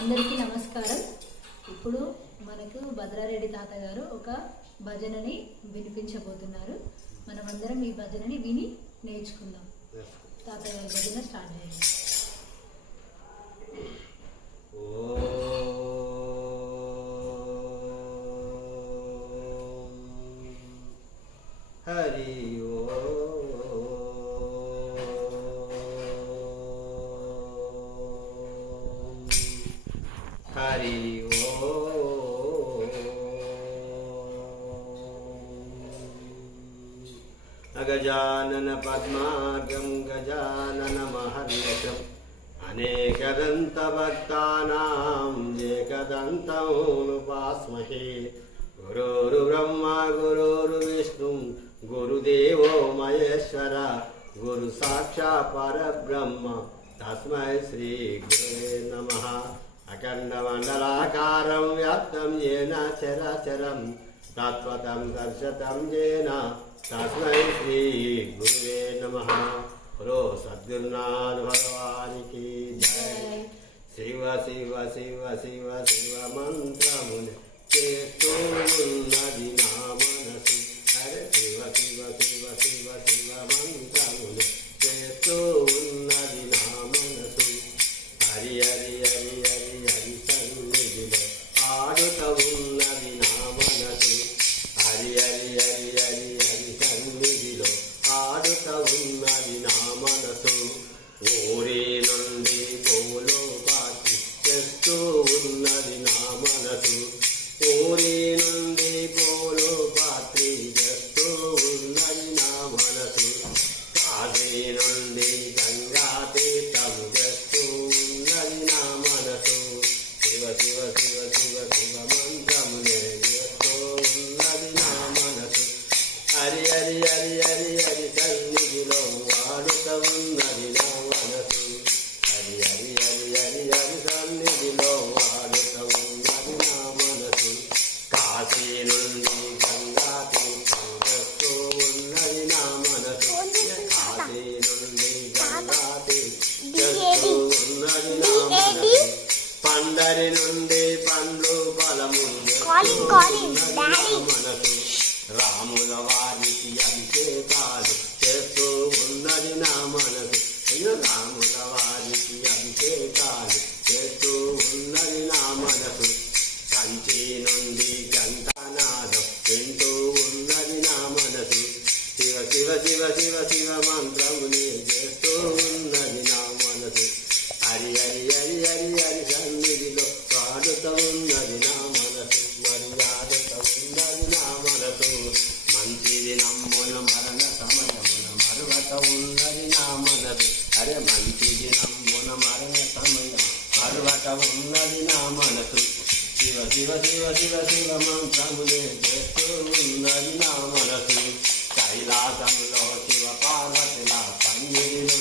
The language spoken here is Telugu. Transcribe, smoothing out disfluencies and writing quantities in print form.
అందరికీ నమస్కారం. ఇప్పుడు మనకు భద్రారెడ్డి తాత గారు ఒక భజనని వినిపించబోతున్నారు. మనమందరం ఈ భజనని విని నేర్చుకుందాం. తాత గారి భజన స్టార్ట్ చేయండి. హరి హరి గజానన పద్మార్గం గజానన మహర్యశం అనేకదంత భక్తానాం ఏకదంతం ఉపాస్మహే. గురురు బ్రహ్మ గురురు విష్ణు గురుదేవో మహేశ్వర గురు సాక్షాత్ పరబ్రహ్మ తస్మై శ్రీ గురువే నమః. అఖండ మండలాకారం వ్యాప్తం ఏన చరాచరం తత్వతం దర్శతం ఏన తస్మై శ్రీ గురువే నమః. రో సద్గురునాథ భగవానికి జై. శివ శివ శివ శివ శివ మంత్రముని చేస్తూ ఉన్నది నా మనసు. హరే శివ శివ శివ శివ శివ మంత్రముని చేస్తూ ఉన్నది నా మనసు. హరి హరి హరి హరి హరి సన్నిధిలో ఆడుత ఉన్నది నా మనసు. హరి హరి హరి హరి హరి సన్నిధిలో ఆడుత ఉన్నది నా మనసు. ఊరి నుండి పూలో పాటి చేస్తూ ఉన్నది నా మనసు. ఊరి నుండి పూలో పాత్రి చేస్తూ ఉన్నది నా మనసు. కాశీ నుండి గంగా తీర్థము చేస్తూ ఉన్నది నా మనసు. శివ శివ శివ శివ శివ మంత్రమునే చేస్తూ ఉన్నది నా మనసు. హరి హరి హరి హరి హరి సన్నిధిలో వాడుత ఉన్నది నా మనసు. హరి హరి హరి హరి హరి సన్నిధిలో వాడుత ఉన్నది నా మనసు. కాశీ నుండి గంగా తీర్థం చేస్తూ ఉన్నది నా మనసు. కాశీ నుండి గంగా తీర్థం చేస్తూ ఉన్నది నా మనసు. పండరి నుండి పండ్లు ఫలము మనసు. రాముల వారికి అభిషేకాలు చేస్తూ ఉన్నది నా మనసు. అయ్యో రాముల వారికి అభిషేకాలు చేస్తూ ఉన్నది నా మనసు. కంచి నుండి గంటానాదం వింటూ ఉన్నది నా మనసు. శివ శివ శివ శివ శివ మంత్రముని చేస్తూ ఉన్నది నా మనసు. హరి హరి హరి హరి హరి సన్నిధిలో వాడుత ఉన్నది నా మనసు. మర్యాదత ఉన్నది నా మనసు. మంచిది నమ్మున మరణ సమయమున మరువత ఉన్నది నా మనసు. అరే మంచిది నమ్మున మరణ సమయం మరువత ఉన్నది నా మనసు. శివ శివ శివ శివ శివ మంత్రమునే చేస్తూ ఉన్నది నా మనసు. కైలాసంలో శివ పార్వతుల సన్నిధిలో